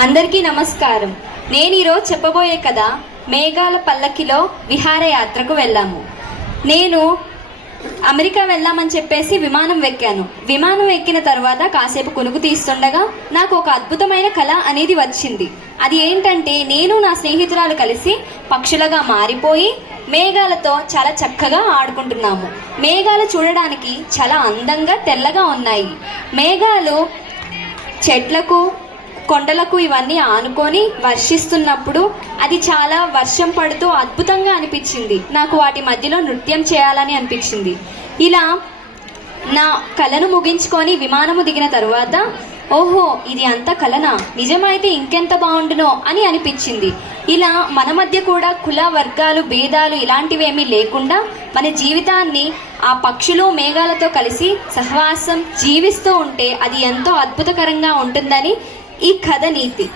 అందరికీ నమస్కారం. నేను ఈరోజు చెప్పబోయే కథ మేఘాల పల్లకిలో విహారయాత్రకు వెళ్ళాము. నేను అమెరికా వెళ్ళామని చెప్పేసి విమానం ఎక్కాను. విమానం ఎక్కిన తర్వాత కాసేపు కునుకు తీస్తుండగా నాకు ఒక అద్భుతమైన కళ అనేది వచ్చింది. అది ఏంటంటే, నేను నా స్నేహితురాలు కలిసి పక్షులుగా మారిపోయి మేఘాలతో చాలా చక్కగా ఆడుకుంటున్నాము. మేఘాలు చూడడానికి చాలా అందంగా తెల్లగా ఉన్నాయి. మేఘాలు చెట్లకు కొండలకు ఇవన్నీ ఆనుకొని వర్షిస్తున్నప్పుడు అది చాలా వర్షం పడుతూ అద్భుతంగా అనిపించింది. నాకు వాటి మధ్యలో నృత్యం చేయాలని అనిపించింది. ఇలా నా కళను ముగించుకొని విమానము దిగిన తరువాత, ఓహో ఇది అంత కలనా, నిజమైతే ఇంకెంత బాగుండునో అని అనిపించింది. ఇలా మన మధ్య కూడా కుల వర్గాలు భేదాలు ఇలాంటివేమీ లేకుండా మన జీవితాన్ని ఆ పక్షులు మేఘాలతో కలిసి సహవాసం జీవిస్తూ ఉంటే అది ఎంతో అద్భుతకరంగా ఉంటుందని ఈ కథ నీతి.